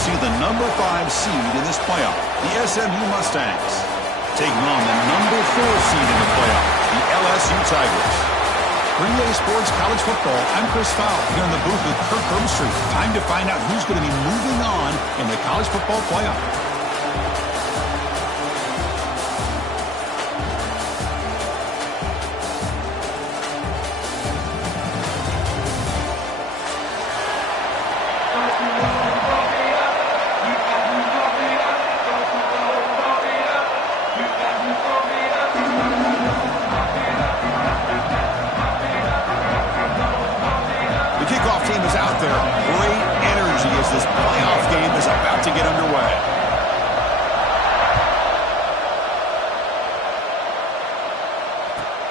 see the number 5 seed in this playoff, the SMU Mustangs, taking on the number 4 seed in the playoff, the LSU Tigers. For EA Sports College Football, I'm Chris Fowle here in the booth with Kirk Herbstreit. Time to find out who's going to be moving on in the college football playoff.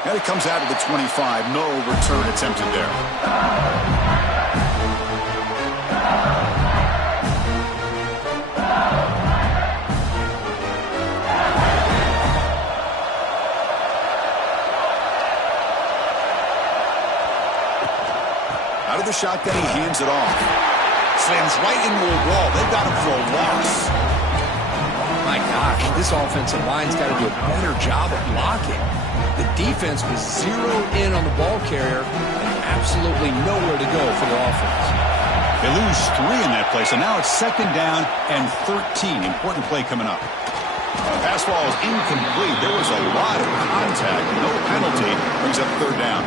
And it comes out of the 25. No return attempted there. Out of the shotgun, he hands it off. Slams right into a wall. They've got him for a loss. My gosh, this offensive line's got to do a better job of blocking. The defense was zeroed in on the ball carrier and absolutely nowhere to go for the offense. They lose 3 in that play, so now it's 2nd down and 13. Important play coming up. The pass ball is incomplete. There was a lot of contact. No penalty. Brings up 3rd down.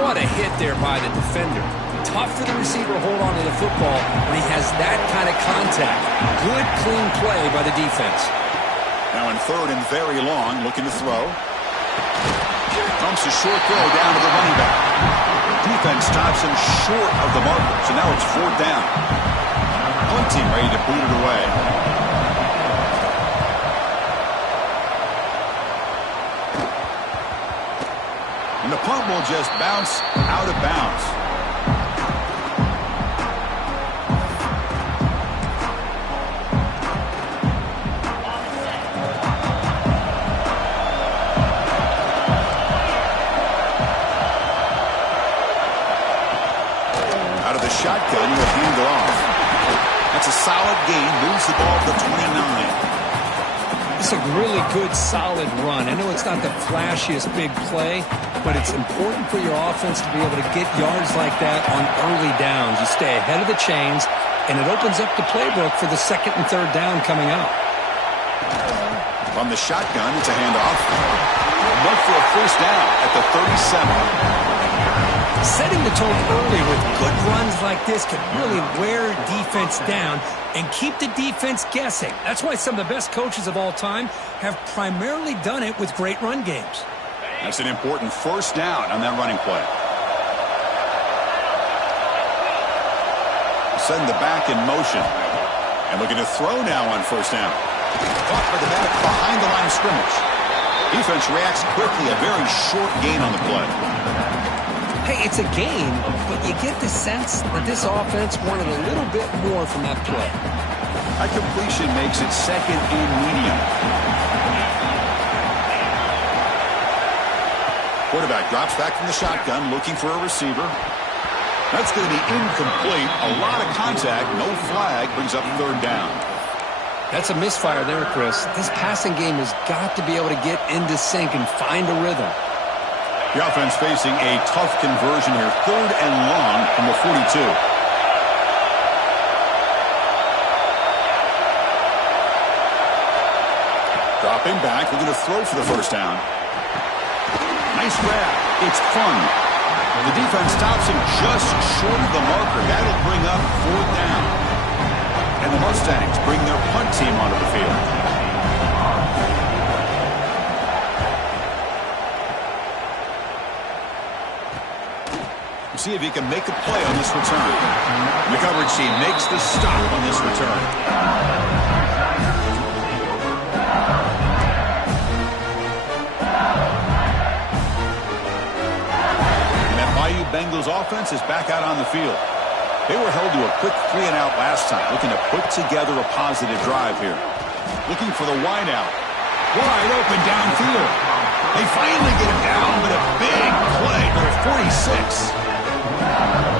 What a hit there by the defender. Tough for the receiver to hold on to the football when he has that kind of contact. Good, clean play by the defense. Now in 3rd and very long, looking to throw. Dumps a short throw down to the running back. Defense stops him short of the marker, so now it's 4th down. Punt team ready to boot it away. And the punt will just bounce out of bounds. Shotgun will hand it off. That's a solid gain. Moves the ball to 29. It's a really good, solid run. I know it's not the flashiest big play, but it's important for your offense to be able to get yards like that on early downs. You stay ahead of the chains, and it opens up the playbook for the 2nd and 3rd down coming up. From the shotgun, it's a handoff. Look for a 1st down at the 37. Setting the tone early with good runs like this can really wear defense down and keep the defense guessing. That's why some of the best coaches of all time have primarily done it with great run games. That's an important 1st down on that running play. Send the back in motion. And looking to throw now on 1st down. Caught by the back behind the line of scrimmage. Defense reacts quickly. A very short gain on the play. Hey, it's a game, but you get the sense that this offense wanted a little bit more from that play. That completion makes it 2nd and medium. Quarterback drops back from the shotgun, looking for a receiver. That's going to be incomplete. A lot of contact, no flag, brings up 3rd down. That's a misfire there, Chris. This passing game has got to be able to get into sync and find a rhythm. The offense facing a tough conversion here. 3rd and long from the 42. Dropping back. We're going to throw for the 1st down. Nice grab. It's fun. The defense stops him just short of the marker. That'll bring up 4th down. And the Mustangs bring their punt team onto the field. See if he can make a play on this return. The coverage team makes the stop on this return. And that Bayou Bengals offense is back out on the field. They were held to a quick 3-and-out last time, looking to put together a positive drive here. Looking for the wide out. Wide open downfield. They finally get him down, but a big play for 46.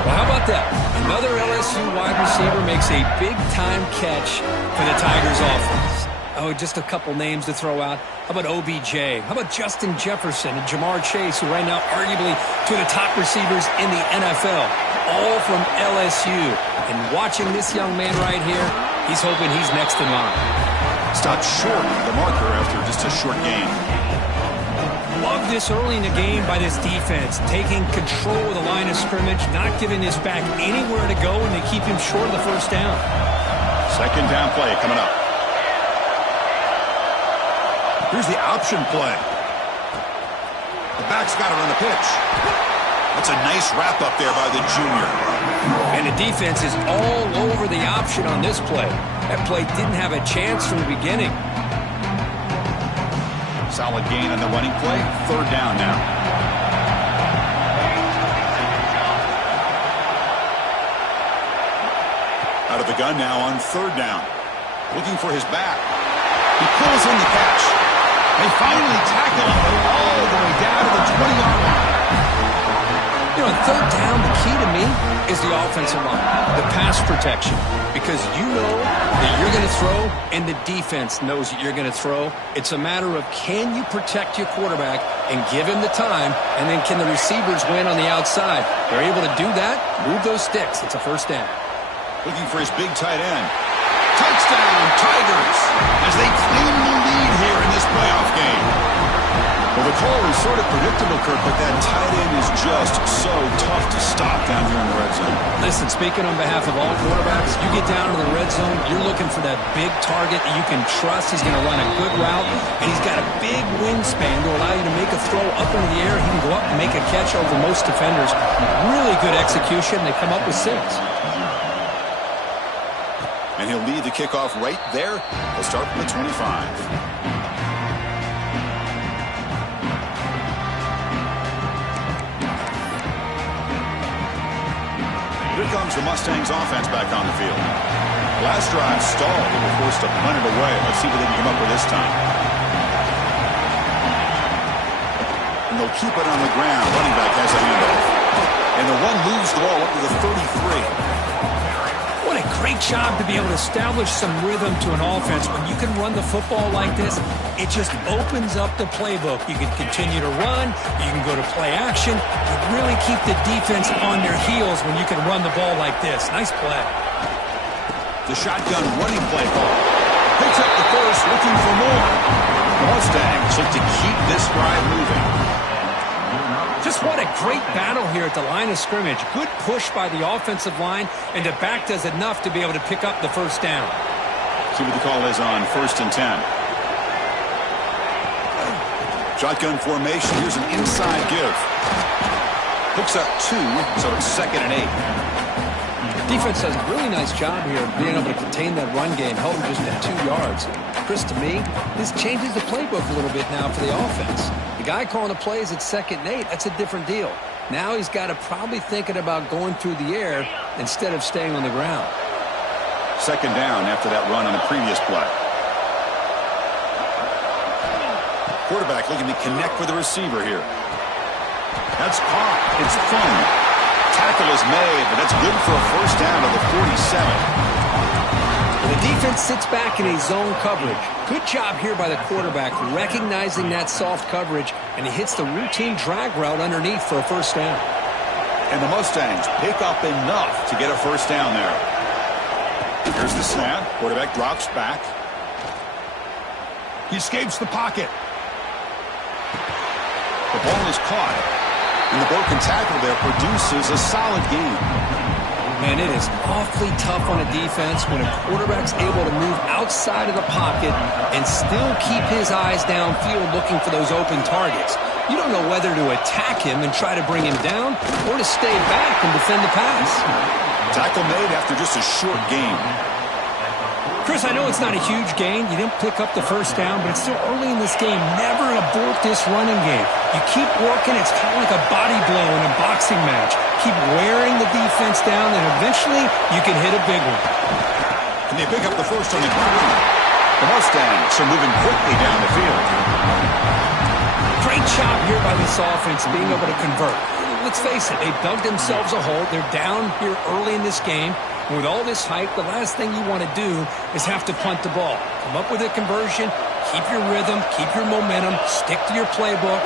Well, how about that? Another LSU wide receiver makes a big-time catch for the Tigers offense. Oh, just a couple names to throw out. How about OBJ? How about Justin Jefferson and Jamar Chase, who right now arguably two of the top receivers in the NFL, all from LSU. And watching this young man right here, he's hoping he's next in line. Stopped short of the marker after just a short gain. Love this early in the game by this defense, taking control of the line of scrimmage, not giving this back anywhere to go, and they keep him short of the first down. Second down play coming up. Here's the option play. The back's got it on the pitch. That's a nice wrap up there by the junior. And the defense is all over the option on this play. That play didn't have a chance from the beginning. Solid gain on the running play. Third down now. Out of the gun now on third down. Looking for his back. He pulls in the catch. They finally tackle him all the way down to the 20-yard line. You know, on third down, the key to me is the offensive line, the pass protection, because you know that you're going to throw and the defense knows that you're going to throw. It's a matter of can you protect your quarterback and give him the time, and then can the receivers win on the outside? They're able to do that, move those sticks. It's a first down. Looking for his big tight end. Touchdown, Tigers, as they claim the lead here in this playoff game. Well, the call is sort of predictable, Kirk, but that tight end is just so tough to stop down here in the red zone. Listen, speaking on behalf of all quarterbacks, you get down to the red zone, you're looking for that big target that you can trust. He's going to run a good route, and he's got a big wingspan to allow you to make a throw up into the air. He can go up and make a catch over most defenders. Really good execution. They come up with 6. And he'll lead the kickoff right there. He'll start from the 25. Here comes the Mustangs offense back on the field. Last drive stalled. They were forced to punt it away. Let's see what they can come up with this time. And they'll keep it on the ground. Running back has a handoff. And the one moves the ball up to the 33. What a great job to be able to establish some rhythm to an offense. When you can run the football like this, it just opens up the playbook. You can continue to run. You can go to play action. You really keep the defense on their heels when you can run the ball like this. Nice play. The shotgun running play call. Picks up the first, looking for more. The Mustangs look to keep this drive moving. Just what a great battle here at the line of scrimmage. Good push by the offensive line, and the back does enough to be able to pick up the first down. See what the call is on 1st and 10. Shotgun formation. Here's an inside give. Picks up 2, so it's 2nd and 8. Defense does a really nice job here of being able to contain that run game, held him just at 2 yards. Chris, to me, this changes the playbook a little bit now for the offense. The guy calling the plays at 2nd and 8, that's a different deal. Now he's got to probably thinking about going through the air instead of staying on the ground. 2nd down after that run on the previous play. Quarterback looking to connect with the receiver here. That's caught. It's fun. Tackle is made, but that's good for a first down to the 47. The defense sits back in a zone coverage. Good job here by the quarterback recognizing that soft coverage, and he hits the routine drag route underneath for a first down. And the Mustangs pick up enough to get a first down there. Here's the snap. Quarterback drops back. He escapes the pocket. The ball is caught. And the broken tackle there produces a solid gain. Man, it is awfully tough on a defense when a quarterback's able to move outside of the pocket and still keep his eyes downfield looking for those open targets. You don't know whether to attack him and try to bring him down or to stay back and defend the pass. Tackle made after just a short gain. Chris, I know it's not a huge gain. You didn't pick up the first down, but it's still early in this game. Never abort this running game. You keep working. It's kind of like a body blow in a boxing match. Keep wearing the defense down, and eventually you can hit a big one. And they pick up the first on the ground. The Mustangs are moving quickly down the field. Great job here by this offense being able to convert. let's face it, they dug themselves a hole. They're down here early in this game. And with all this hype, the last thing you want to do is have to punt the ball. Come up with a conversion, keep your rhythm, keep your momentum, stick to your playbook.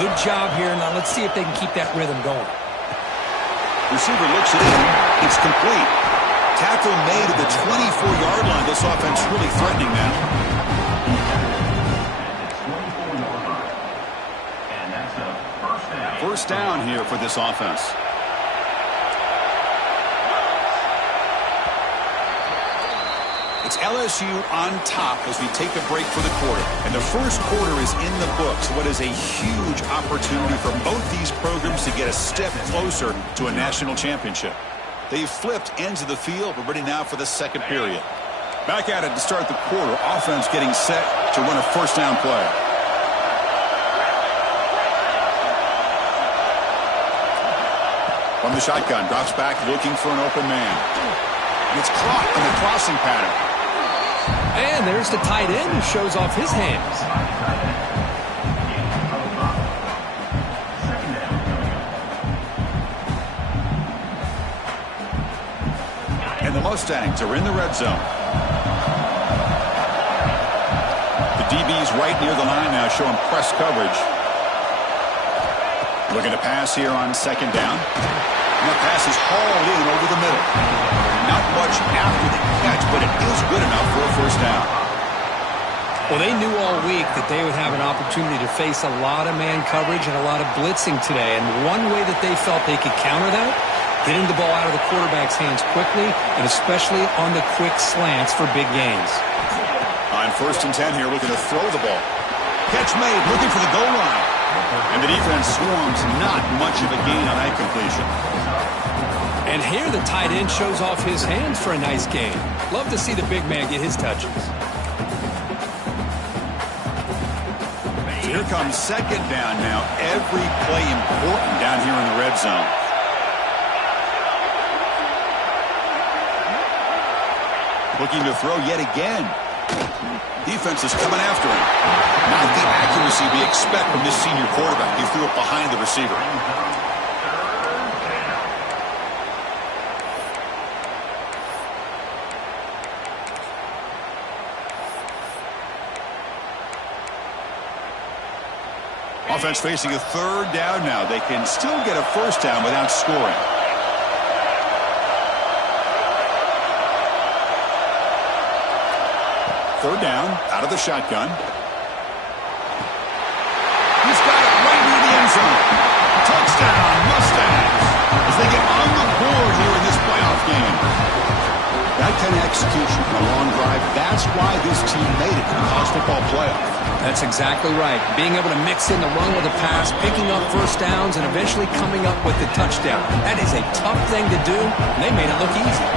Good job here. Now let's see if they can keep that rhythm going. Receiver looks it in. It's complete. Tackle made at the 24-yard line. This offense really threatening now. First down here for this offense. It's LSU on top as we take a break for the quarter. And the first quarter is in the books. What is a huge opportunity for both these programs to get a step closer to a national championship. They've flipped ends of the field. We're ready now for the second period. Back at it to start the quarter. Offense getting set to run a first down play. From the shotgun, drops back looking for an open man. Gets caught in the crossing pattern. And there's the tight end who shows off his hands. And the Mustangs are in the red zone. The DB's right near the line now, showing press coverage. Looking to pass here on second down. And the pass is hauled in over the middle. Not much after the catch, but it is good enough for a first down. Well, they knew all week that they would have an opportunity to face a lot of man coverage and a lot of blitzing today. And one way that they felt they could counter that, getting the ball out of the quarterback's hands quickly, and especially on the quick slants for big gains. On first and 10 here, looking to throw the ball. Catch made, looking for the goal line. And the defense swarms, not much of a gain on that completion. And here the tight end shows off his hands for a nice gain. Love to see the big man get his touches. Here comes second down now. Every play important down here in the red zone. Looking to throw yet again. Defense is coming after him. Not the accuracy we expect from this senior quarterback. He threw it behind the receiver. Offense facing a third down now. They can still get a first down without scoring. Third down, out of the shotgun. He's got it right near the end zone. Touchdown, Mustangs, as they get on the board here in this playoff game. That kind of execution on a long drive, that's why this team made it to the college football playoff. That's exactly right. Being able to mix in the run with the pass, picking up first downs, and eventually coming up with the touchdown. That is a tough thing to do, and they made it look easy.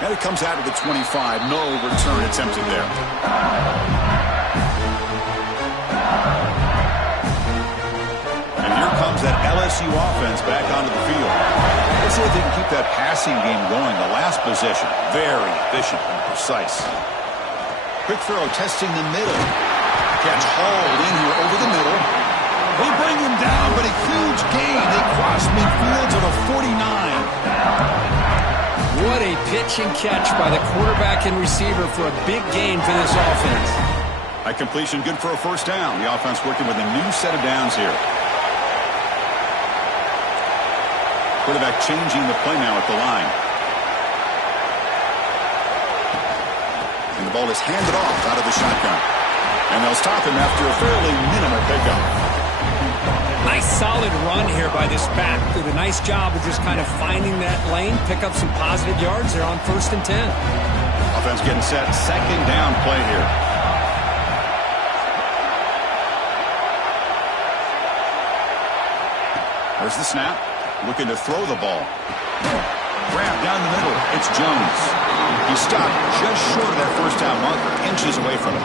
And it comes out of the 25. No return attempted there. And here comes that LSU offense back onto the field. Let's see if they can keep that passing game going. The last possession, very efficient and precise. Quick throw, testing the middle. Catch hauled in here over the middle. They bring him down, but a huge gain. They cross midfield to the 49. What a pitch and catch by the quarterback and receiver for a big gain for this offense. A completion good for a first down. The offense working with a new set of downs here. Quarterback changing the play now at the line. And the ball is handed off out of the shotgun. And they'll stop him after a fairly minimal pickup. Nice solid run here by this back. Did a nice job of just kind of finding that lane, pick up some positive yards. They're on first and 10. Offense getting set. Second down play here. There's the snap. Looking to throw the ball. Grab down the middle. It's Jones. He stopped just short of that first down marker, inches away from it.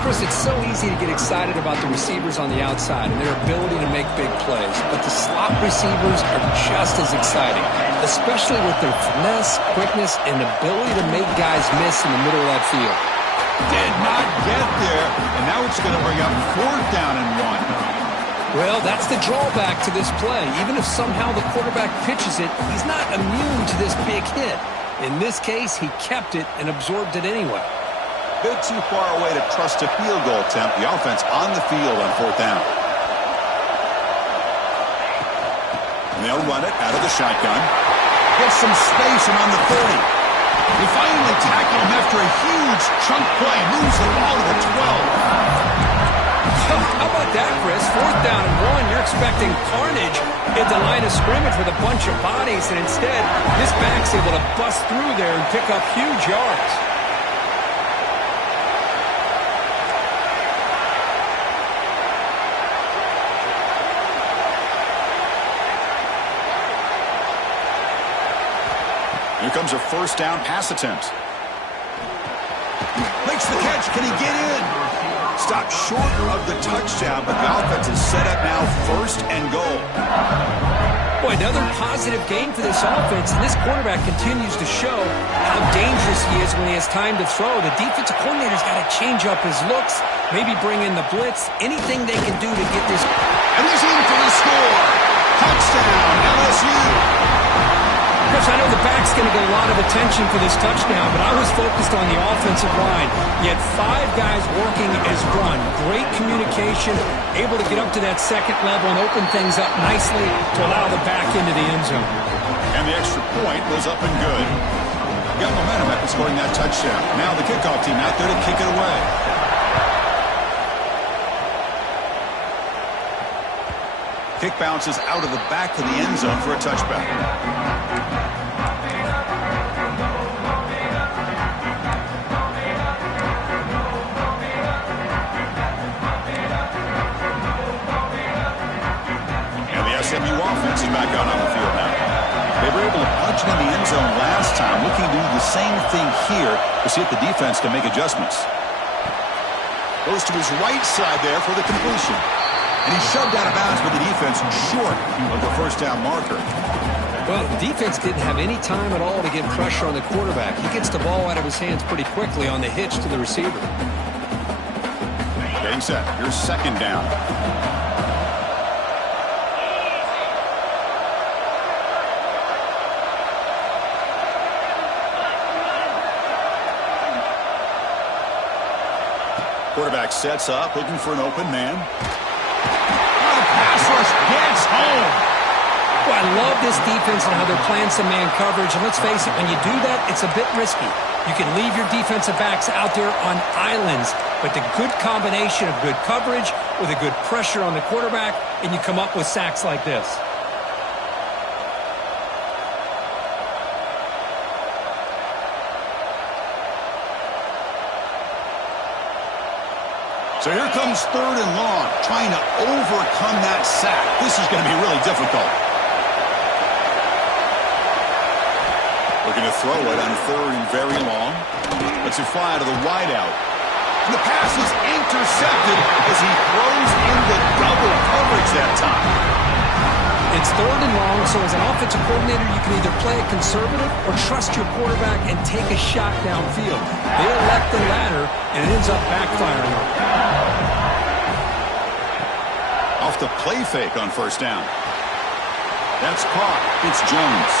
Chris, it's so easy to get excited about the receivers on the outside and their ability to make big plays, but the slot receivers are just as exciting, especially with their finesse, quickness, and ability to make guys miss in the middle of that field. Did not get there, and now it's going to bring up 4th down and 1. Well, that's the drawback to this play. Even if somehow the quarterback pitches it, he's not immune to this big hit. In this case, he kept it and absorbed it anyway. Bit too far away to trust a field goal attempt. The offense on the field on 4th down. And they'll run it out of the shotgun. Gets some space and on the 30. They finally tackle him after a huge chunk play. Moves the ball to the 12. How about that, Chris? 4th down and 1. You're expecting carnage at the line of scrimmage with a bunch of bodies, and instead, this back's able to bust through there and pick up huge yards. Here comes a 1st down pass attempt. Makes the catch. Can he get in? Stopped short of the touchdown, but the offense is set up now 1st and goal. Boy, another positive game for this offense, and this quarterback continues to show how dangerous he is when he has time to throw. The defensive coordinator's got to change up his looks, maybe bring in the blitz, anything they can do to get this. And he's in for the score. Touchdown, LSU. Chris, I know the back's going to get a lot of attention for this touchdown, but I was focused on the offensive line. You had 5 guys working as one. Great communication, able to get up to that 2nd level and open things up nicely to allow the back into the end zone. And the extra point was up and good. Got momentum after scoring that touchdown. Now the kickoff team out there to kick it away. Kick bounces out of the back of the end zone for a touchback. SMU offense is back out on the field now. They were able to punch it in the end zone last time, looking to do the same thing here to see if the defense can make adjustments. Goes to his right side there for the completion. And he shoved out of bounds with the defense short of the 1st down marker. Well, the defense didn't have any time at all to get pressure on the quarterback. He gets the ball out of his hands pretty quickly on the hitch to the receiver. Getting set. Here's 2nd down. Quarterback sets up, looking for an open man. Pass rush gets home. Well, I love this defense and how they're playing some man coverage. And let's face it, when you do that, it's a bit risky. You can leave your defensive backs out there on islands, but the good combination of good coverage with a good pressure on the quarterback, and you come up with sacks like this. So here comes 3rd and long, trying to overcome that sack. This is going to be really difficult. Looking to throw it on 3rd and very long. Lets it fly out of the wideout. And the pass is intercepted as he throws into double coverage that time. It's 3rd and long, so as an offensive coordinator, you can either play it conservative or trust your quarterback and take a shot downfield. They elect the latter, and it ends up backfiring. Off the play fake on 1st down. That's caught. It's Jones.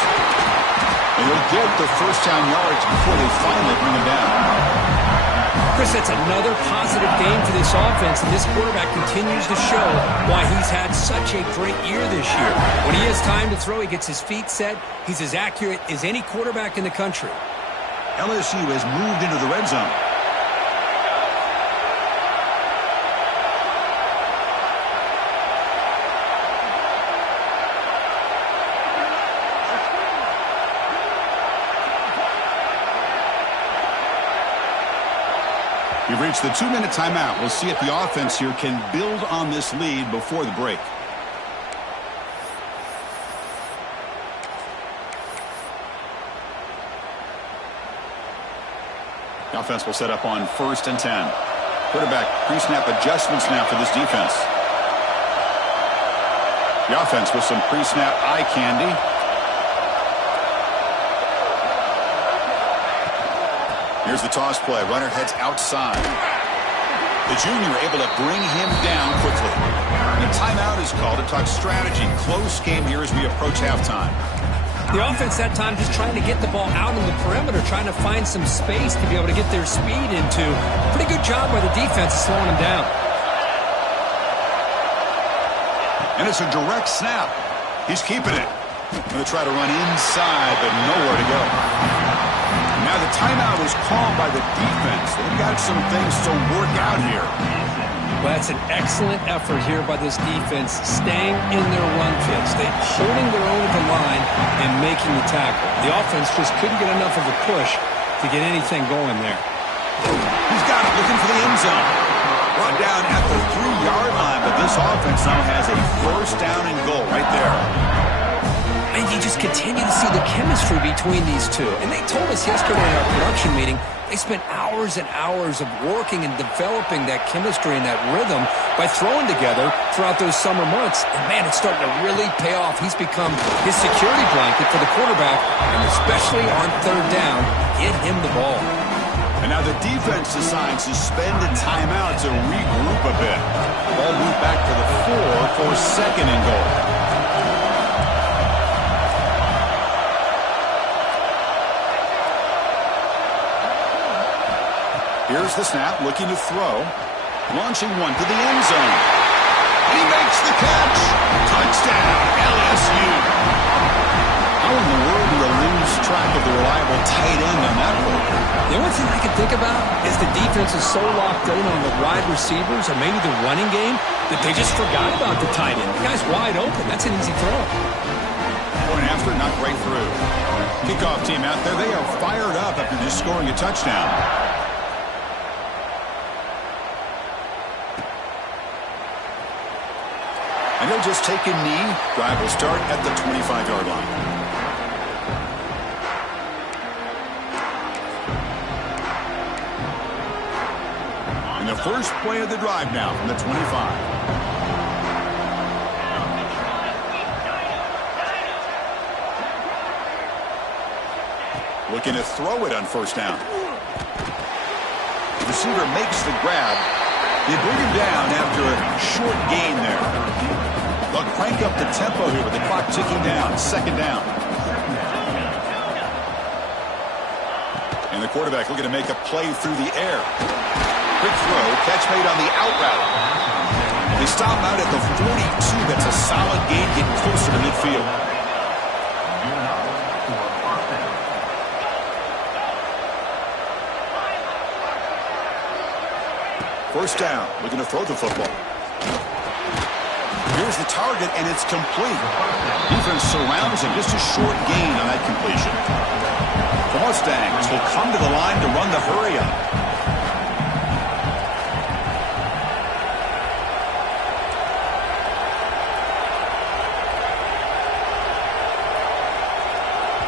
And he'll get the 1st down yards before they finally bring him down. Chris, that's another positive game for this offense, and this quarterback continues to show why he's had such a great year this year. When he has time to throw, he gets his feet set. He's as accurate as any quarterback in the country. LSU has moved into the red zone. We've reached the 2-minute timeout. We'll see if the offense here can build on this lead before the break. The offense will set up on 1st and 10. Quarterback pre-snap adjustments now for this defense. The offense with some pre-snap eye candy. Here's the toss play. Runner heads outside. The junior able to bring him down quickly. The timeout is called to talk strategy. Close game here as we approach halftime. The offense that time just trying to get the ball out on the perimeter, trying to find some space to be able to get their speed into. Pretty good job by the defense slowing them down. And it's a direct snap. He's keeping it. Going to try to run inside, but nowhere to go. Now the timeout is called by the defense. They've got some things to work out here. Well, that's an excellent effort here by this defense, staying in their run fits. They holding their own at the line and making the tackle. The offense just couldn't get enough of a push to get anything going there. He's got it, looking for the end zone. Brought down at the 3-yard line, but this offense now has a first down and goal right there. And you just continue to see the chemistry between these two. And they told us yesterday in our production meeting, they spent hours and hours of working and developing that chemistry and that rhythm by throwing together throughout those summer months. And, man, it's starting to really pay off. He's become his security blanket for the quarterback, and especially on third down, get him the ball. And now the defense decides to spend a timeout to regroup a bit. Ball moved back to the 4 for second and goal. Here's the snap, looking to throw. Launching one to the end zone. And he makes the catch. Touchdown, LSU. How in the world do you lose track of the reliable tight end on that play? The only thing I can think about is the defense is so locked in on the wide receivers or maybe the running game that they just forgot about the tight end. The guy's wide open. That's an easy throw. Point after, not right through. Kickoff team out there. They are fired up after just scoring a touchdown. And they'll just take a knee. Drive will start at the 25-yard line. And the first play of the drive now from the 25. Looking to throw it on first down. The receiver makes the grab. They bring him down after a short gain there. They'll crank up the tempo here with the clock ticking down. Second down. And the quarterback looking to make a play through the air. Quick throw. Catch made on the out route. They stop out at the 42. That's a solid gain, getting closer to midfield. First down, looking to throw the football. Here's the target, and it's complete. Defense surrounds him. Just a short gain on that completion. The Mustangs will come to the line to run the hurry-up.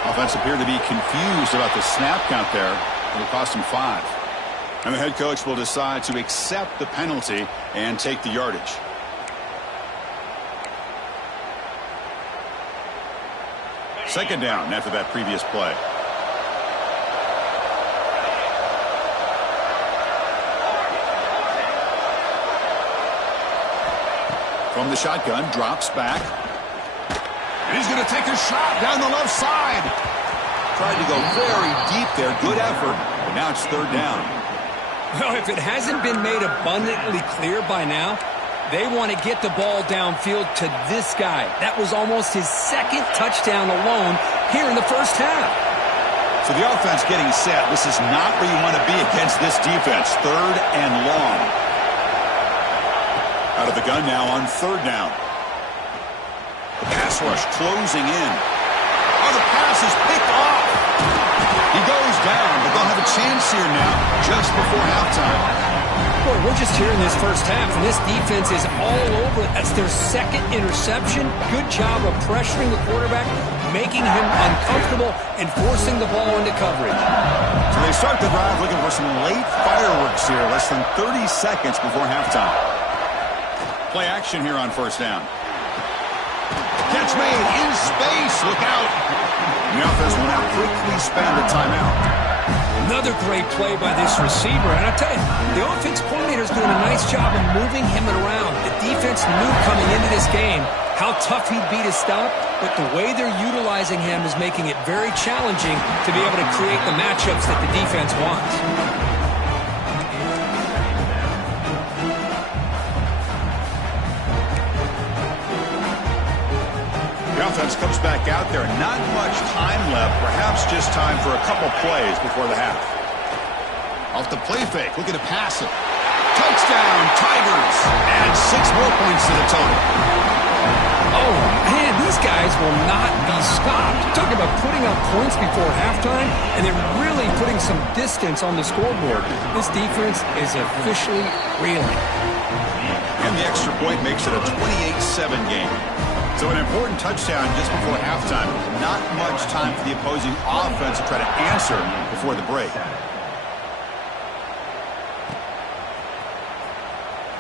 Offense appeared to be confused about the snap count there. It'll cost him 5. And the head coach will decide to accept the penalty and take the yardage. Second down after that previous play. From the shotgun, drops back. And he's going to take a shot down the left side. Tried to go very deep there. Good effort. But now it's third down. Well, if it hasn't been made abundantly clear by now, they want to get the ball downfield to this guy. That was almost his second touchdown alone here in the first half. So the offense getting set. This is not where you want to be against this defense. Third and long. Out of the gun now on third down. The pass rush closing in. Oh, the pass is picked off. He goes down, but they'll have a chance here now just before halftime. Boy, we're just here in this first half, and this defense is all over it. That's their second interception. Good job of pressuring the quarterback, making him uncomfortable, and forcing the ball into coverage. So they start the drive looking for some late fireworks here, less than 30 seconds before halftime. Play action here on first down. Catch made in space. Look out. The offense will now quickly spend a timeout. Another great play by this receiver. And I'll tell you, the offense coordinator is doing a nice job of moving him around. The defense knew coming into this game how tough he'd be to stop, but the way they're utilizing him is making it very challenging to be able to create the matchups that the defense wants. The offense comes back out there. Not much time left. Perhaps just time for a couple plays before the half. Off the play fake. Looking to pass it. Touchdown, Tigers. And 6 more points to the total. Oh, man, these guys will not be stopped. Talking about putting up points before halftime, and they're really putting some distance on the scoreboard. This defense is officially reeling. And the extra point makes it a 28-7 game. So an important touchdown just before halftime. Not much time for the opposing offense to try to answer before the break.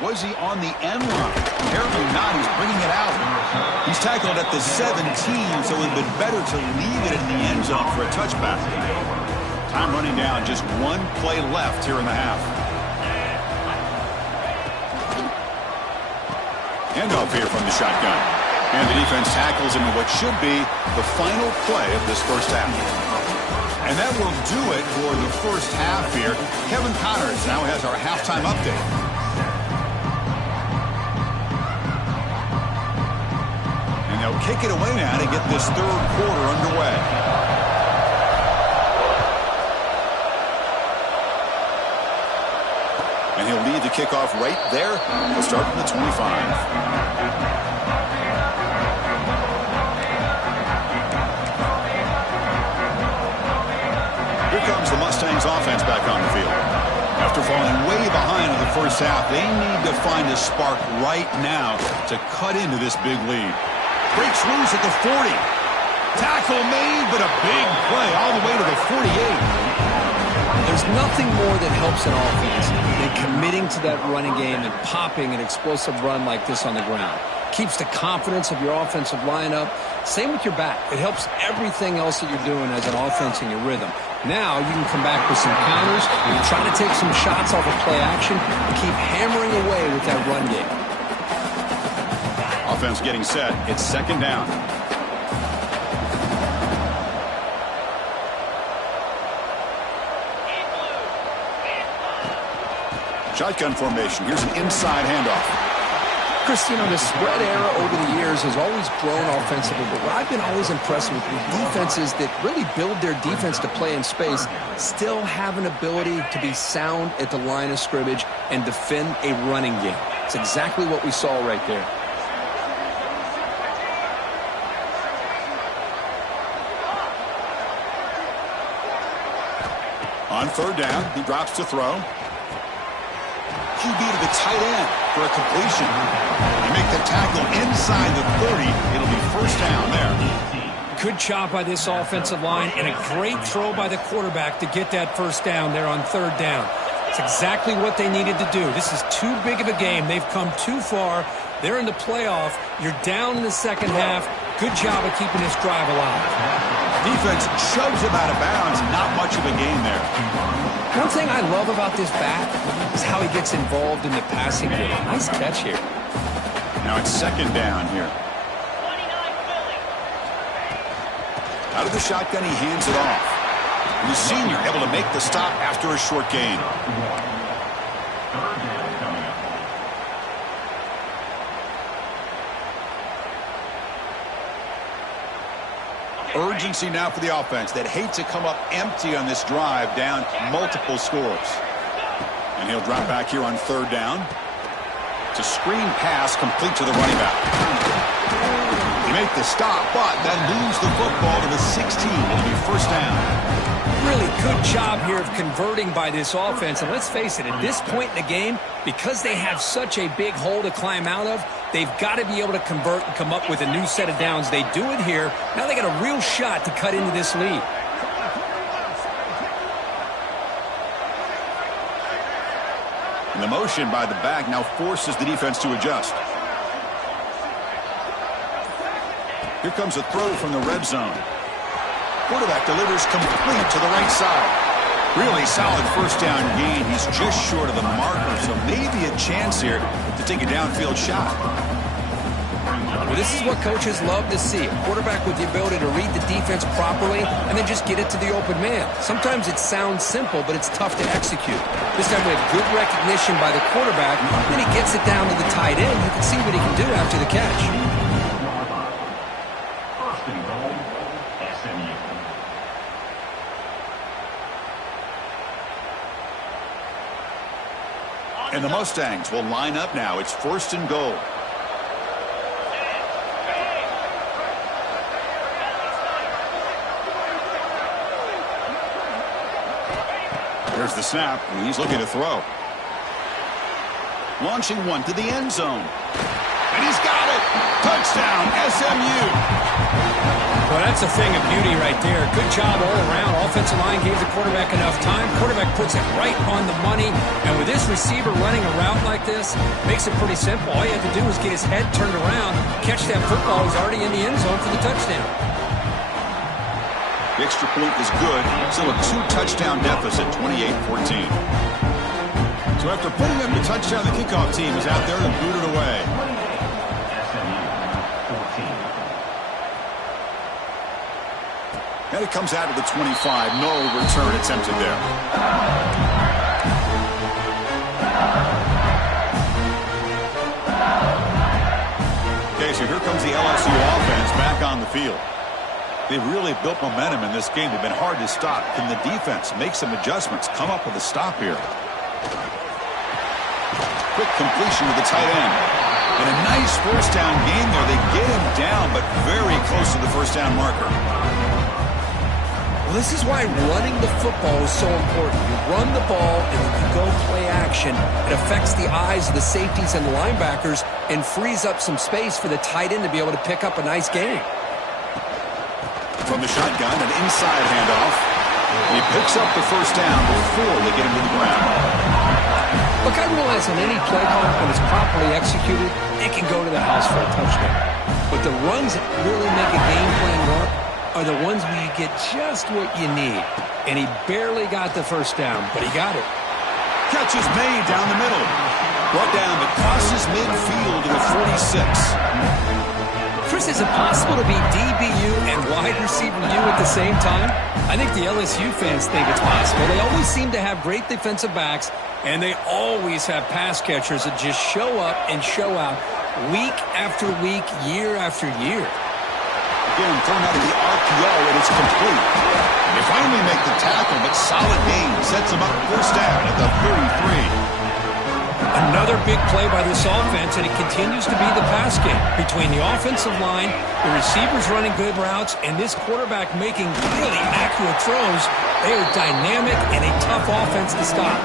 Was he on the end line? Apparently not. He's bringing it out. He's tackled at the 17, so it would have been better to leave it in the end zone for a touchback. Time running down. Just one play left here in the half. Handoff here from the shotgun. And the defense tackles him in what should be the final play of this first half. And that will do it for the first half here. Kevin Connors now has our halftime update. And they'll kick it away now to get this third quarter underway. And he'll lead the kickoff right there. He'll start from the 25. The Mustangs offense back on the field. After falling way behind in the first half, they need to find a spark right now to cut into this big lead. Breaks loose at the 40. Tackle made, but a big play all the way to the 48. There's nothing more that helps an offense than committing to that running game and popping an explosive run like this on the ground. Keeps the confidence of your offensive lineup. Same with your back. It helps everything else that you're doing as an offense in your rhythm. Now you can come back with some counters, try to take some shots off of play action, and keep hammering away with that run game. Offense getting set. It's second down. Shotgun formation. Here's an inside handoff. Chris, you know, the spread era over the years has always grown offensively, but what I've been always impressed with defenses that really build their defense to play in space still have an ability to be sound at the line of scrimmage and defend a running game. It's exactly what we saw right there. On third down, he drops to throw. QB to the tight end for a completion. They make the tackle inside the 30. It'll be first down there. Good job by this offensive line and a great throw by the quarterback to get that first down there on third down. It's exactly what they needed to do. This is too big of a game. They've come too far. They're in the playoff. You're down in the second half. Good job of keeping this drive alive. Defense shoves him out of bounds. Not much of a gain there. One thing I love about this back is how he gets involved in the passing game. Nice catch here. Now it's second down here. Out of the shotgun, he hands it off. And the senior able to make the stop after a short gain. Urgency now for the offense that hate to come up empty on this drive, down multiple scores. And he'll drop back here on third down. It's a screen pass complete to the running back. They make the stop, but then lose the football to the 16. It'll be first down. Really good job here of converting by this offense. And let's face it, at this point in the game, because they have such a big hole to climb out of, they've got to be able to convert and come up with a new set of downs. They do it here. Now they got a real shot to cut into this lead. And the motion by the back now forces the defense to adjust. Here comes a throw from the red zone. Quarterback delivers complete to the right side. Really solid first down gain. He's just short of the marker, so maybe a chance here to take a downfield shot. Well, this is what coaches love to see. A quarterback with the ability to read the defense properly and then just get it to the open man. Sometimes it sounds simple, but it's tough to execute. This time we have good recognition by the quarterback. Then he gets it down to the tight end. You can see what he can do after the catch. And the Mustangs will line up now. It's 1st and goal. There's the snap. He's looking to throw. Launching one to the end zone. And he's got it. Touchdown, SMU. Well, that's a thing of beauty right there. Good job all around. Offensive line gave the quarterback enough time. Quarterback puts it right on the money. And with this receiver running a route like this, makes it pretty simple. All you have to do is get his head turned around, catch that football. He's already in the end zone for the touchdown. The extra point is good. Still a 2-touchdown deficit, 28-14. So after putting up the touchdown, the kickoff team is out there to boot it away. And it comes out to the 25. No return attempted there. Okay, so here comes the LSU offense back on the field. They've really built momentum in this game. They've been hard to stop. Can the defense make some adjustments, come up with a stop here? Quick completion to the tight end. And a nice first down gain there. They get him down, but very close to the first down marker. Well, this is why running the football is so important. You run the ball and you go play action. It affects the eyes of the safeties and the linebackers and frees up some space for the tight end to be able to pick up a nice gain. From the shotgun, an inside handoff. And he picks up the first down before they get him to the ground. Look, I realize on any play call, when it's properly executed, it can go to the house for a touchdown. But the runs that really make a game plan work are the ones where you get just what you need. And he barely got the first down, but he got it. Catch is made down the middle. Brought down, but crosses midfield to the 46. Chris, is it possible to be DBU and wide receiver U at the same time? I think the LSU fans think it's possible. They always seem to have great defensive backs, and they always have pass catchers that just show up and show out week after week, year after year. Again, thrown out of the RPO, and it's complete. They finally make the tackle, but solid gain sets them up first down at the 33. Another big play by this offense, and it continues to be the pass game. Between the offensive line, the receivers running good routes, and this quarterback making really accurate throws, they are dynamic and a tough offense to stop.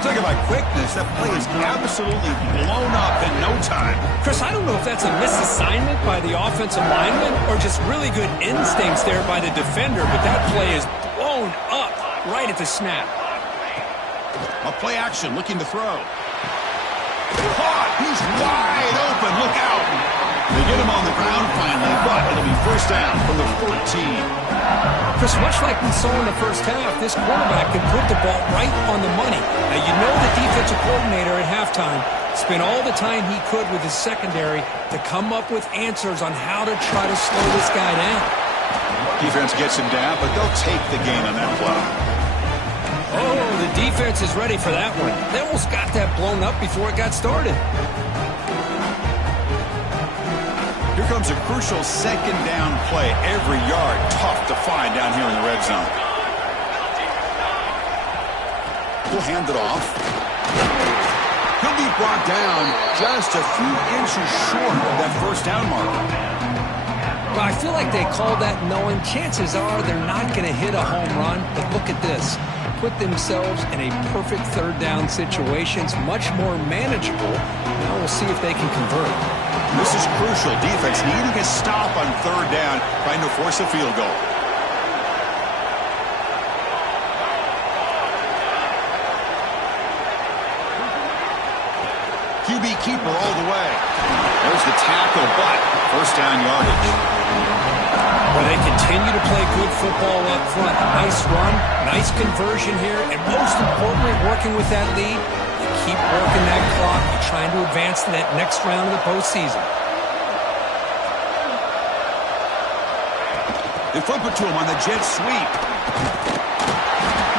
Talk about quickness. That play is absolutely blown up in no time. Chris, I don't know if that's a misassignment by the offensive lineman or just really good instincts there by the defender, but that play is blown up right at the snap. A play action, looking to throw. Caught! He's wide open. Look out! They get him on the ground finally, but it'll be first down from the 14. Chris, much like we saw in the first half, this quarterback can put the ball right on the money. Now, you know the defensive coordinator at halftime spent all the time he could with his secondary to come up with answers on how to try to slow this guy down. Defense gets him down, but they'll take the gain on that play. Oh, the defense is ready for that one. They almost got that blown up before it got started. Here comes a crucial second down play. Every yard tough to find down here in the red zone. We'll hand it off. He'll be brought down just a few inches short of that first down marker. Well, I feel like they called that knowing chances are they're not going to hit a home run. But look at this. Put themselves in a perfect third down situation. It's much more manageable. Now we'll see if they can convert. This is crucial. Defense needing a stop on third down, trying to force a field goal. QB keeper all the way. There's the tackle, but first down yardage. Well, they They continue to play good football up front. Nice run, nice conversion here, and most importantly, working with that lead, you keep working that clock. You're trying to advance to that next round of the postseason. They flip it to him on the jet sweep.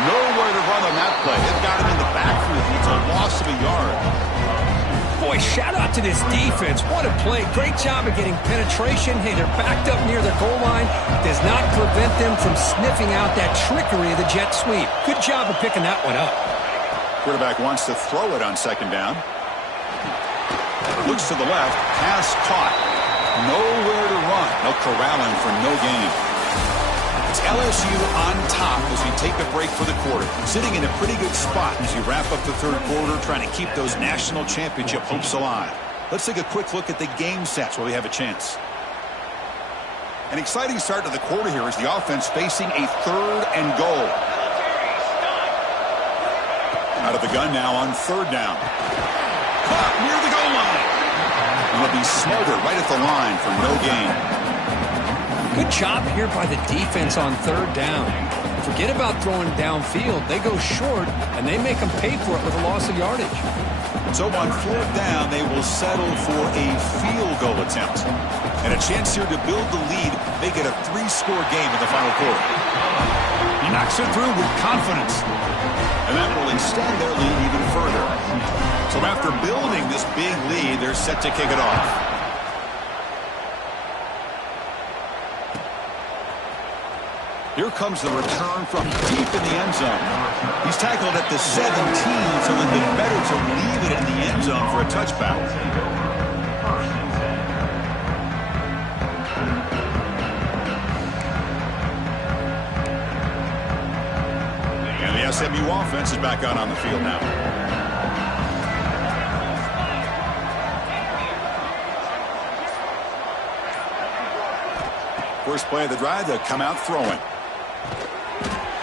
Nowhere to run on that play. They've got him in the backfield. It's a loss of a yard. Boy, shout out to this defense. What a play. Great job of getting penetration. Hey, they're backed up near the goal line. Does not prevent them from sniffing out that trickery of the jet sweep. Good job of picking that one up. Quarterback wants to throw it on second down. Looks to the left. Pass caught. Nowhere to run. No corralling for no gain. It's LSU on top as we take a break for the quarter. Sitting in a pretty good spot as you wrap up the third quarter, trying to keep those national championship hopes alive. Let's take a quick look at the game stats while we have a chance. An exciting start to the quarter here as the offense facing a third and goal. Out of the gun now on third down. Caught near the goal line. And will be smothered right at the line for no gain. Good job here by the defense on third down. Forget about throwing downfield. They go short, and they make them pay for it with a loss of yardage. So on fourth down, they will settle for a field goal attempt. And a chance here to build the lead, make it a 3-score game in the final quarter. He knocks it through with confidence. And that will extend their lead even further. So after building this big lead, they're set to kick it off. Here comes the return from deep in the end zone. He's tackled at the 17, so it'd be better to leave it in the end zone for a touchback. And the SMU offense is back out on the field now. First play of the drive, they'll come out throwing.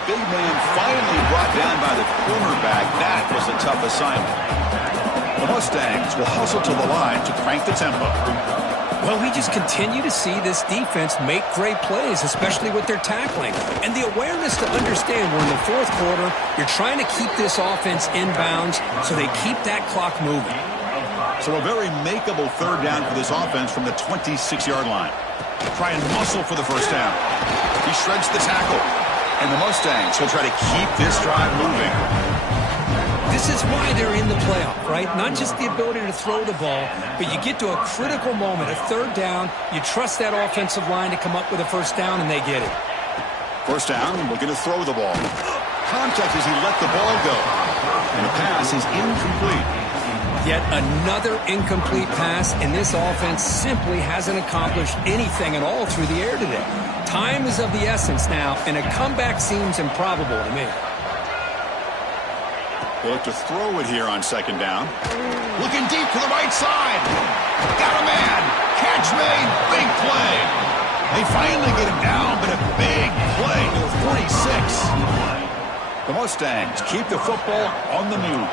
Big man finally brought down by the cornerback. That was a tough assignment. The Mustangs will hustle to the line to crank the tempo. Well, we just continue to see this defense make great plays, especially with their tackling. And the awareness to understand we're in the fourth quarter, you're trying to keep this offense inbounds so they keep that clock moving. So a very makeable third down for this offense from the 26-yard line. Try and muscle for the first down. He shreds the tackle. And the Mustangs will try to keep this drive moving. This is why they're in the playoff, right? Not just the ability to throw the ball, but you get to a critical moment, a third down, you trust that offensive line to come up with a first down, and they get it. First down, looking to throw the ball. Contact as he let the ball go. And the pass is incomplete. Yet another incomplete pass, and this offense simply hasn't accomplished anything at all through the air today. Time is of the essence now, and a comeback seems improbable to me. They look to throw it here on second down. Looking deep to the right side. Got a man. Catch made. Big play. They finally get him down, but a big play to 46. The Mustangs keep the football on the move.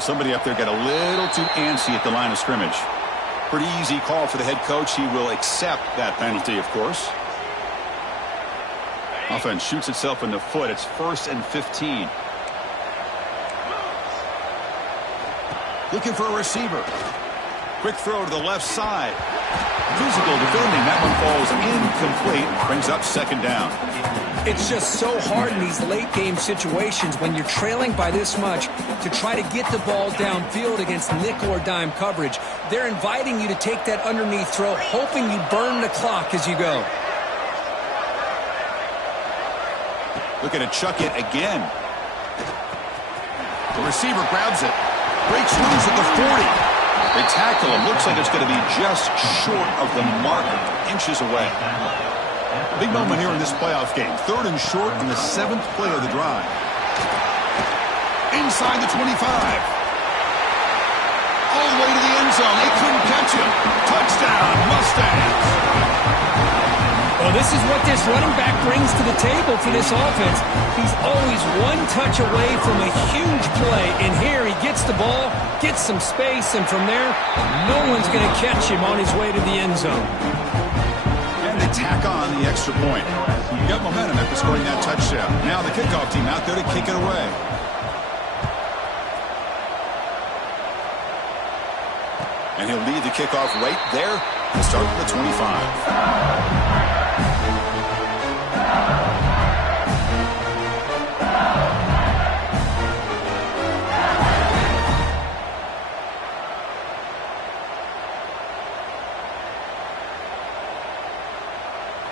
Somebody up there got a little too antsy at the line of scrimmage. Pretty easy call for the head coach. He will accept that penalty, of course. Offense shoots itself in the foot. It's 1st and 15. Looking for a receiver. Quick throw to the left side. Physical defending. That one falls incomplete. Brings up second down. It's just so hard in these late game situations when you're trailing by this much to try to get the ball downfield against nickel or dime coverage. They're inviting you to take that underneath throw, hoping you burn the clock as you go. Looking to chuck it again. The receiver grabs it. Breaks loose at the 40. They tackle him. Looks like it's going to be just short of the marker. Inches away. Big moment here in this playoff game. 3rd and short on the 7th play of the drive. Inside the 25. All the way to the end zone. They couldn't catch him. Touchdown, Mustangs. Well, this is what this running back brings to the table for this offense. He's always one touch away from a huge play, and here he gets the ball, gets some space, and from there, no one's going to catch him on his way to the end zone. And they tack on the extra point. You got momentum after scoring that touchdown. Now the kickoff team out there to kick it away. And he'll lead the kickoff right there to start at the 25.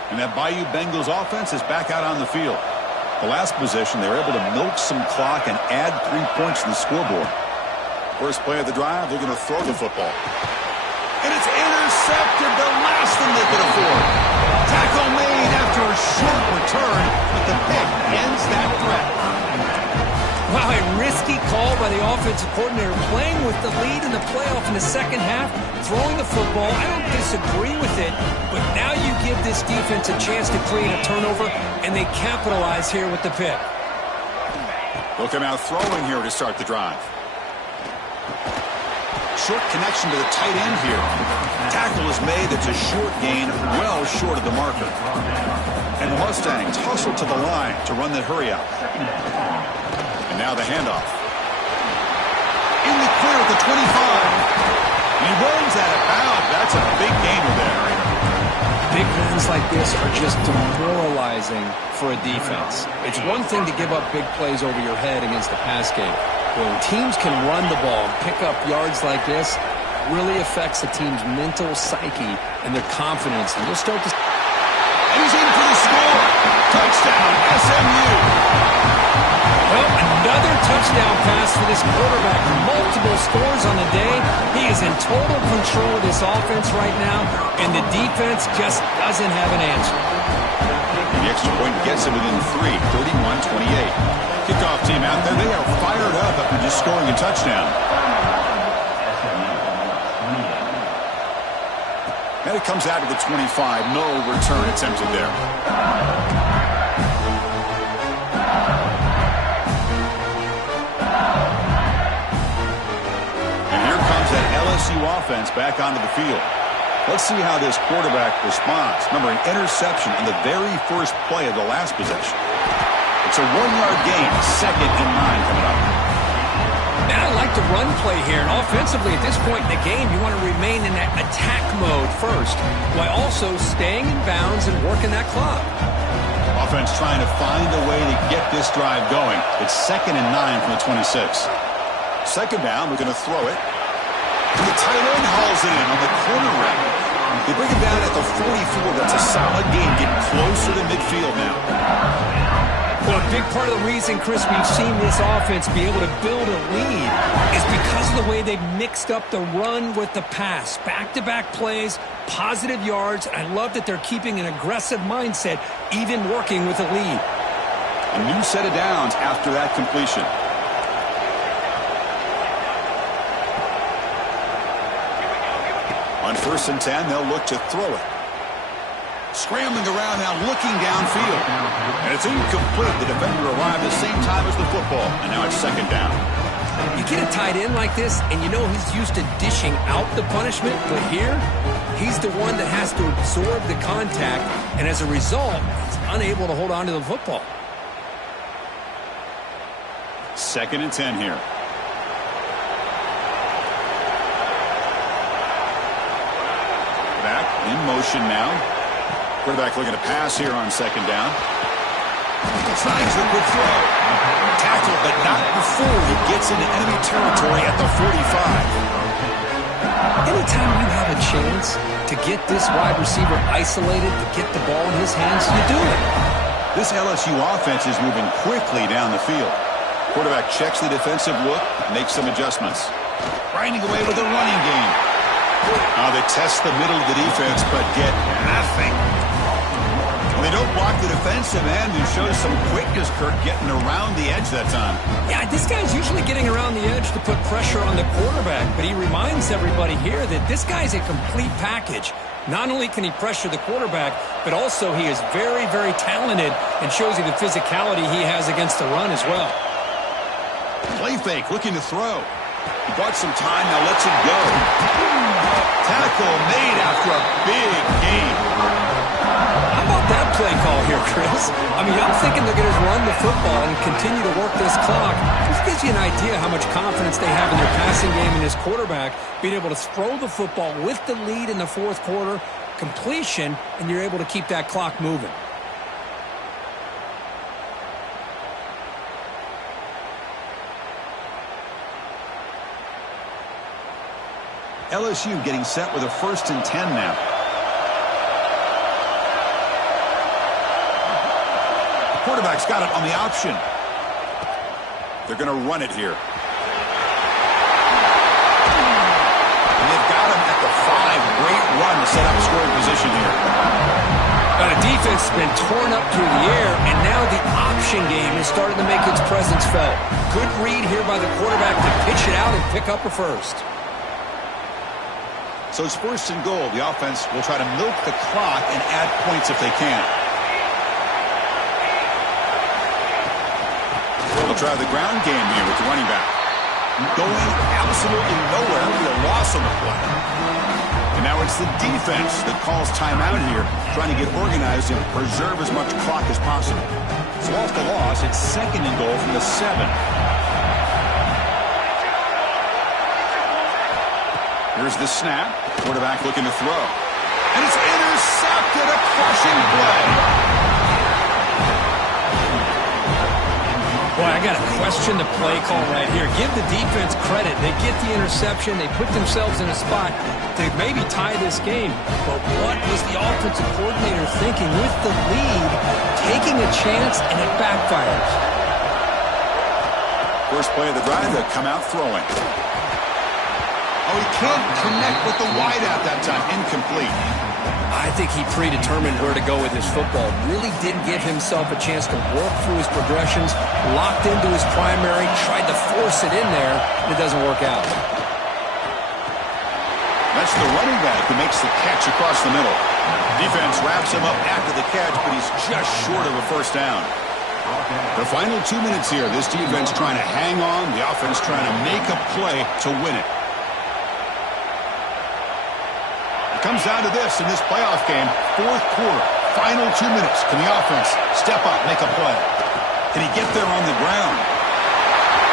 And that Bayou Bengals offense is back out on the field. The last possession, they were able to milk some clock and add 3 points to the scoreboard. First play of the drive, they're going to throw the football. And it's intercepted, the last thing they could afford. Tackle made after a short return, but the pick ends that threat. Wow, a risky call by the offensive coordinator, playing with the lead in the playoff in the second half, throwing the football. I don't disagree with it, but now you give this defense a chance to create a turnover, and they capitalize here with the pick. They'll come out throwing here to start the drive. Short connection to the tight end here. Tackle is made. It's a short gain, well short of the marker. And the Mustangs hustle to the line to run the hurry out. And now the handoff. In the clear at the 25. He runs out of bounds. That's a big gainer there. Big runs like this are just demoralizing for a defense. It's one thing to give up big plays over your head against the pass game. When teams can run the ball and pick up yards like this, it really affects the team's mental psyche and their confidence. And you'll start to... And he's in for the score. Touchdown, SMU. Well, another touchdown pass for this quarterback. Multiple scores on the day. He is in total control of this offense right now, and the defense just doesn't have an answer. And the extra point gets him within 3, 31-28. Kickoff team out there, they are fired up after just scoring a touchdown. And it comes out to the 25. No return attempted there. And here comes that LSU offense back onto the field. Let's see how this quarterback responds. Remember, an interception on the very first play of the last possession. It's a 1-yard gain, 2nd and 9 coming up. Now I like the run play here, and offensively at this point in the game, you want to remain in that attack mode first, while also staying in bounds and working that clock. Offense trying to find a way to get this drive going. It's 2nd and 9 from the 26. Second down, we're going to throw it. And the tight end hauls it in on the corner route. They bring it down at the 44. That's a solid gain, getting closer to midfield now. Well, a big part of the reason, Chris, we've seen this offense be able to build a lead is because of the way they've mixed up the run with the pass. Back-to-back plays, positive yards. I love that they're keeping an aggressive mindset, even working with a lead. A new set of downs after that completion. On 1st and 10, they'll look to throw it. Scrambling around now, looking downfield. And it's incomplete. The defender arrived at the same time as the football. And now it's 2nd down. You get a tight end like this, and you know he's used to dishing out the punishment. But here, he's the one that has to absorb the contact. And as a result, he's unable to hold on to the football. 2nd and 10 here. Back in motion now. Quarterback looking to pass here on 2nd down. Signs the quick throw. Tackle, but not before he gets into enemy territory at the 45. Anytime you have a chance to get this wide receiver isolated, to get the ball in his hands, you do it. This LSU offense is moving quickly down the field. Quarterback checks the defensive look, makes some adjustments. Grinding away with a running game. Now they test the middle of the defense, but get nothing. They don't block the defensive end, who shows some quickness, Kirk, getting around the edge that time. Yeah, this guy's usually getting around the edge to put pressure on the quarterback, but he reminds everybody here that this guy's a complete package. Not only can he pressure the quarterback, but also he is very, very talented and shows you the physicality he has against the run as well. Play fake, looking to throw. He bought some time, now lets it go. Tackle made after a big gain. How about that play call here, Chris? I mean, I'm thinking they're going to run the football and continue to work this clock. This gives you an idea how much confidence they have in their passing game and this quarterback being able to throw the football with the lead in the fourth quarter, completion, and you're able to keep that clock moving. LSU getting set with a 1st and 10 now. The quarterback's got it on the option. They're going to run it here. And they've got him at the 5. Great run to set up scoring position here. Now the defense has been torn up through the air, and now the option game is starting to make its presence felt. Good read here by the quarterback to pitch it out and pick up a first. So it's 1st and goal. The offense will try to milk the clock and add points if they can. They'll try the ground game here with the running back. Going absolutely nowhere with a loss on the play. And now it's the defense that calls timeout here, trying to get organized and preserve as much clock as possible. So off the loss, it's 2nd and goal from the 7. Here's the snap. Quarterback looking to throw. And it's intercepted. A crushing play. Boy, I got to question the play call right here. Give the defense credit. They get the interception. They put themselves in a spot to maybe tie this game. But what was the offensive coordinator thinking with the lead, taking a chance, and it backfires? First play of the drive, they'll come out throwing. Oh, he can't connect with the wideout that time. Incomplete. I think he predetermined where to go with his football. Really didn't give himself a chance to work through his progressions. Locked into his primary. Tried to force it in there. And it doesn't work out. That's the running back who makes the catch across the middle. Defense wraps him up after the catch, but he's just short of a first down. The final 2 minutes here. This defense trying to hang on. The offense trying to make a play to win it. Comes down to this in this playoff game. Fourth quarter, final 2 minutes. Can the offense step up, make a play? Can he get there on the ground?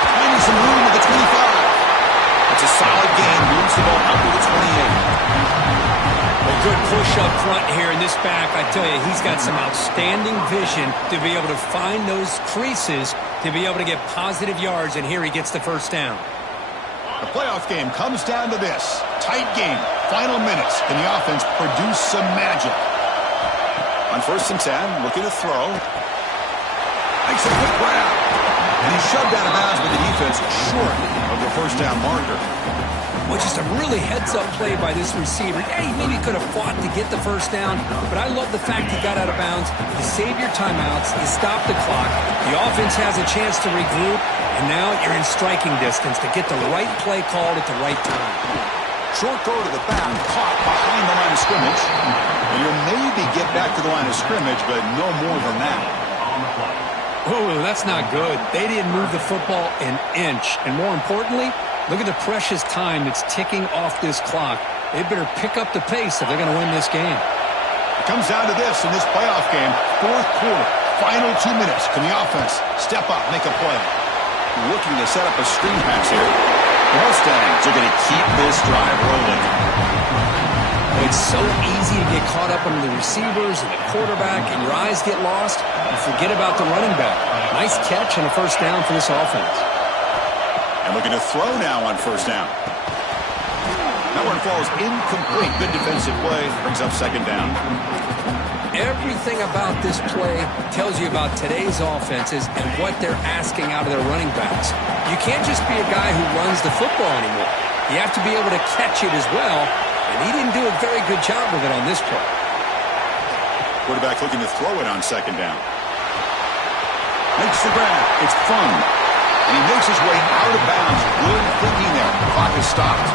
Finding some room at the 25. It's a solid game. Moves the ball up to the 28. A good push up front here in this back. I tell you, he's got some outstanding vision to be able to find those creases, to be able to get positive yards, and here he gets the first down. The playoff game comes down to this. Tight game. Final minutes. Can the offense produce some magic? On 1st and 10, looking to throw. Makes a quick grab. And he's shoved out of bounds with the defense short of the first down marker. Well, just a really heads-up play by this receiver. Yeah, he maybe could have fought to get the first down, but I love the fact he got out of bounds. You save your timeouts. You stop the clock. The offense has a chance to regroup, and now you're in striking distance to get the right play called at the right time. Short throw to the back, caught behind the line of scrimmage. And you'll maybe get back to the line of scrimmage, but no more than that. Oh, that's not good. They didn't move the football an inch. And more importantly, look at the precious time that's ticking off this clock. They better pick up the pace if they're going to win this game. It comes down to this in this playoff game. Fourth quarter, final 2 minutes. Can the offense step up, make a play? Looking to set up a screen pass here. The Mustangs are going to keep this drive rolling. It's so easy to get caught up on the receivers and the quarterback, and your eyes get lost. You forget about the running back. Nice catch and a first down for this offense. And looking to throw now on first down. That one falls incomplete. Good defensive play. Brings up second down. Everything about this play tells you about today's offenses and what they're asking out of their running backs. You can't just be a guy who runs the football anymore. You have to be able to catch it as well, and he didn't do a very good job with it on this play. Quarterback looking to throw it on second down. Makes the grab. It's fun. And he makes his way out of bounds. Good thinking there. The clock is stopped.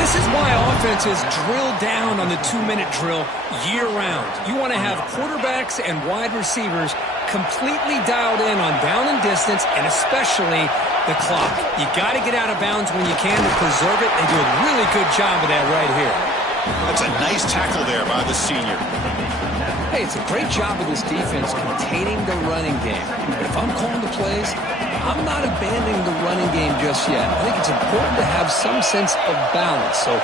This is why offenses drill down on the 2-minute drill year-round. You want to have quarterbacks and wide receivers completely dialed in on down and distance, and especially The clock. You got to get out of bounds when you can to preserve it. They do a really good job of that right here. That's a nice tackle there by the senior. Hey, it's a great job of this defense containing the running game. But if I'm calling the plays, I'm not abandoning the running game just yet. I think it's important to have some sense of balance. So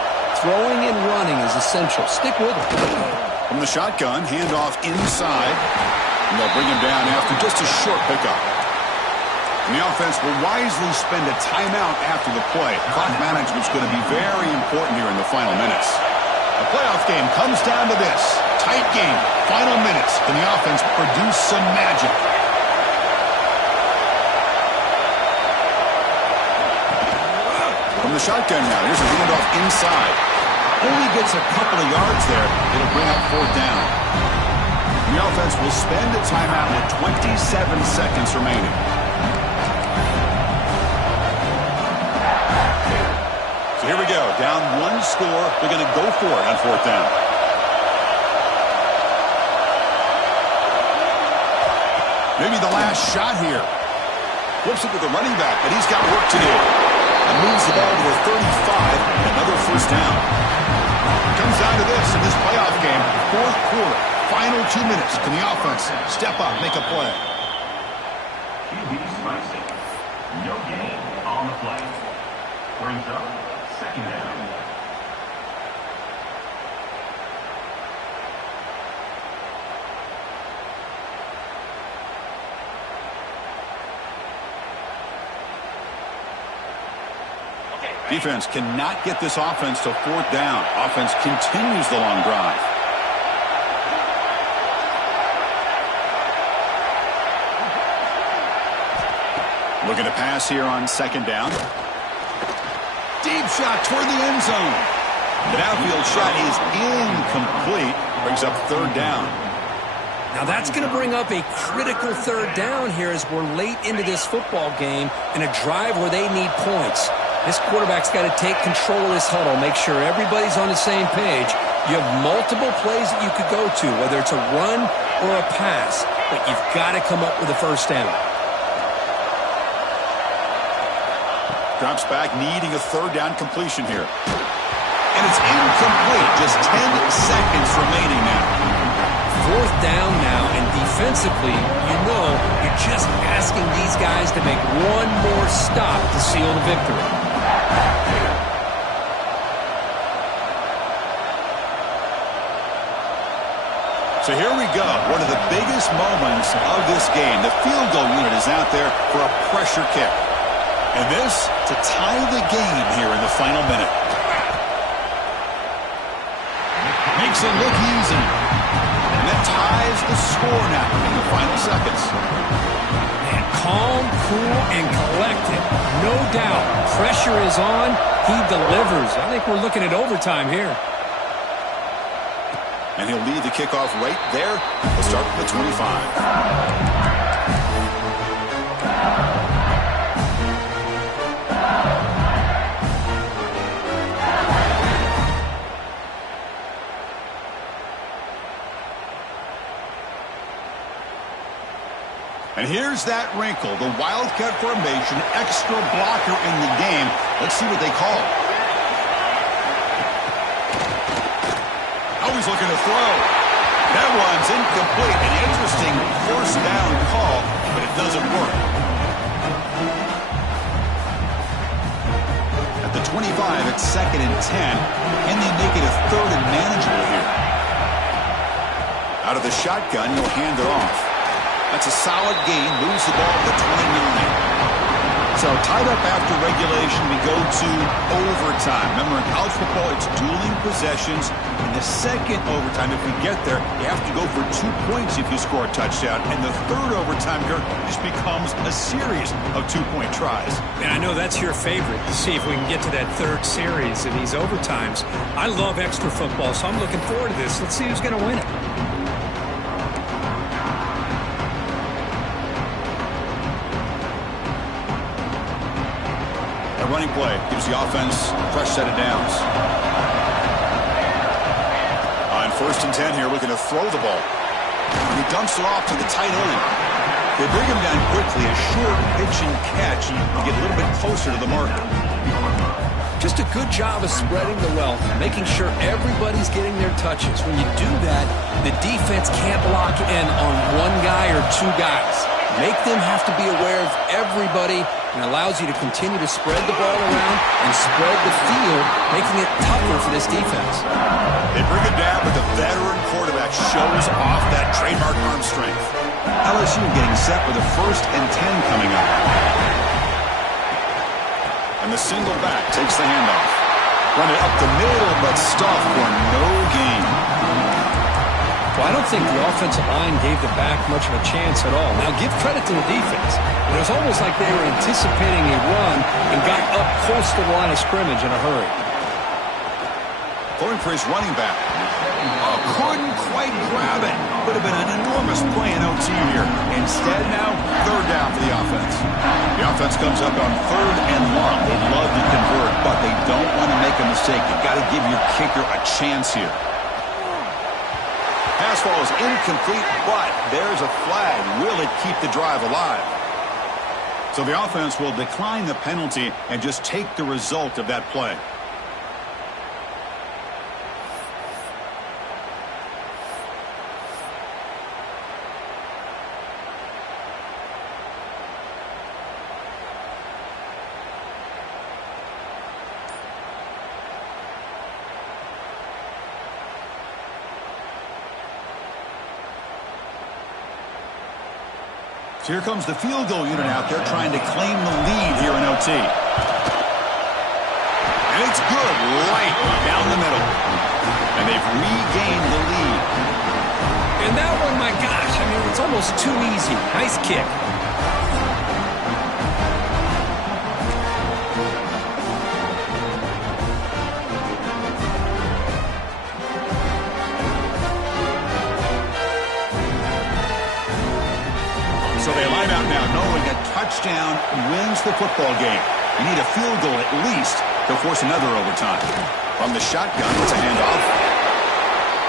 throwing and running is essential. Stick with it. From the shotgun, handoff inside. And they'll bring him down after just a short pickup. And the offense will wisely spend a timeout after the play. Clock management's going to be very important here in the final minutes. The playoff game comes down to this. Tight game, final minutes. Can the offense produce some magic? From the shotgun now, here's a handoff inside. Only gets a couple of yards there. It'll bring up fourth down. The offense will spend a timeout with 27 seconds remaining. So here we go. Down one score. They're going to go for it on fourth down. Maybe the last shot here. Flips it to the running back, but he's got work to do. And moves the ball to the 35, and another first down. Comes down to this in this playoff game. Fourth quarter, final 2 minutes. Can the offense step up, make a play? QB spicing. No gain on the play. Brings up second down. Defense cannot get this offense to fourth down. Offense continues the long drive. Looking to pass here on second down. Deep shot toward the end zone. The downfield shot is incomplete. Brings up third down. Now that's going to bring up a critical third down here as we're late into this football game in a drive where they need points. This quarterback's got to take control of this huddle, make sure everybody's on the same page. You have multiple plays that you could go to, whether it's a run or a pass, but you've got to come up with a first down. Drops back, needing a third down completion here. And it's incomplete. Just 10 seconds remaining now. Fourth down now, and defensively, you're just asking these guys to make one more stop to seal the victory. So here we go. One of the biggest moments of this game. The field goal unit is out there for a pressure kick. And this to tie the game here in the final minute. Makes it look easy. And that ties the score now in the final seconds. And calm, cool, and collected. No doubt. Pressure is on. He delivers. I think we're looking at overtime here. And he'll lead the kickoff right there. We'll start with the 25. And here's that wrinkle, the wildcat formation, extra blocker in the game. Let's see what they call. Always looking to throw. That one's incomplete. An interesting first down call, but it doesn't work. At the 25, it's 2nd and 10. Can they make it a third and manageable here? Out of the shotgun, he'll hand it off. That's a solid gain. Moves the ball to 29. So tied up after regulation, we go to overtime. Remember, in college football, it's dueling possessions. In the second overtime, if we get there, you have to go for 2 points if you score a touchdown. And the third overtime here just becomes a series of 2-point tries. And I know that's your favorite, to see if we can get to that third series in these overtimes. I love extra football, so I'm looking forward to this. Let's see who's going to win it. Running play gives the offense a fresh set of downs. On 1st and 10 here, looking to throw the ball. And he dumps it off to the tight end. They bring him down quickly, a short pitch and catch, and you get a little bit closer to the marker. Just a good job of spreading the wealth, making sure everybody's getting their touches. When you do that, the defense can't lock in on one guy or two guys. Make them have to be aware of everybody, and allows you to continue to spread the ball around and spread the field, making it tougher for this defense. They bring it down, but the veteran quarterback shows off that trademark arm strength. LSU getting set with a 1st and 10 coming up. And the single back takes the handoff. Run it up the middle, but stuff for no gain. Well, I don't think the offensive line gave the back much of a chance at all. Now, give credit to the defense. It was almost like they were anticipating a run and got up close to the line of scrimmage in a hurry. Going for his running back. Oh, couldn't quite grab it. Would have been an enormous play in OT here. Instead now, 3rd down for the offense. The offense comes up on 3rd and long. They'd love to convert, but they don't want to make a mistake. You've got to give your kicker a chance here. Pass ball is incomplete, but there's a flag. Will it keep the drive alive? So the offense will decline the penalty and just take the result of that play. So here comes the field goal unit out there trying to claim the lead here in OT. And it's good right down the middle. And they've regained the lead. And that one, my gosh, I mean, it's almost too easy. Nice kick. So they line out now knowing a touchdown wins the football game. You need a field goal at least to force another overtime. From the shotgun, it's a handoff.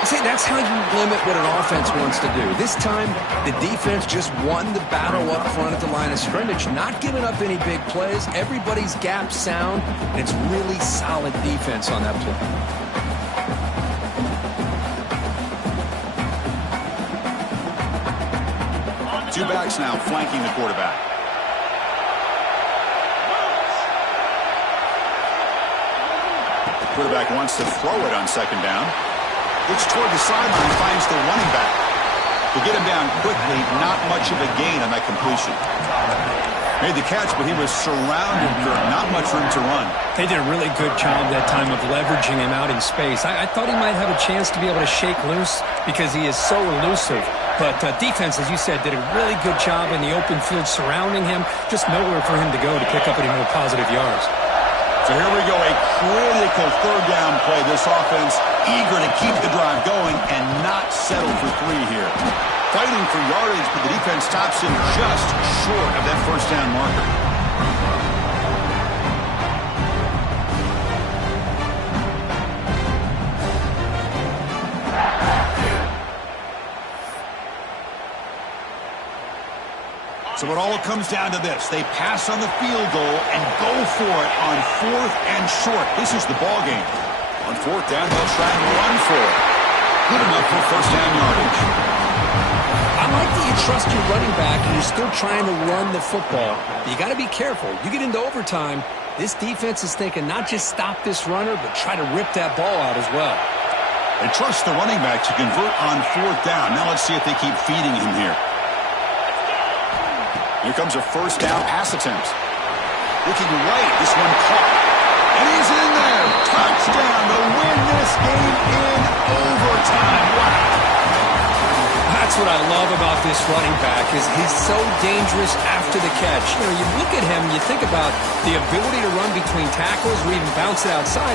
See, that's how you limit what an offense wants to do. This time, the defense just won the battle up front at the line of scrimmage, not giving up any big plays. Everybody's gap sound, and it's really solid defense on that play. Two backs now flanking the quarterback. Quarterback wants to throw it on 2nd down. Looks toward the sideline, finds the running back. To get him down quickly, not much of a gain on that completion. Made the catch, but he was surrounded for not much room to run. They did a really good job that time of leveraging him out in space. I thought he might have a chance to be able to shake loose because he is so elusive. But defense, as you said, did a really good job in the open field surrounding him. Just nowhere for him to go to pick up any more positive yards. So here we go, a critical 3rd down play. This offense eager to keep the drive going and not settle for 3 here. Fighting for yardage, but the defense stops him just short of that 1st down marker. So it all comes down to this. They pass on the field goal and go for it on 4th and short. This is the ball game. On 4th down, they'll try and run for it. Good enough for 1st down yardage. I like that you trust your running back and you're still trying to run the football. You got to be careful. You get into overtime, this defense is thinking not just stop this runner, but try to rip that ball out as well. They trust the running back to convert on 4th down. Now let's see if they keep feeding him here. Here comes a 1st down pass attempt. Looking right, this one caught. And he's in there. Touchdown to win this game in overtime. Wow. That's what I love about this running back is he's so dangerous after the catch. You know, you look at him, you think about the ability to run between tackles or even bounce it outside.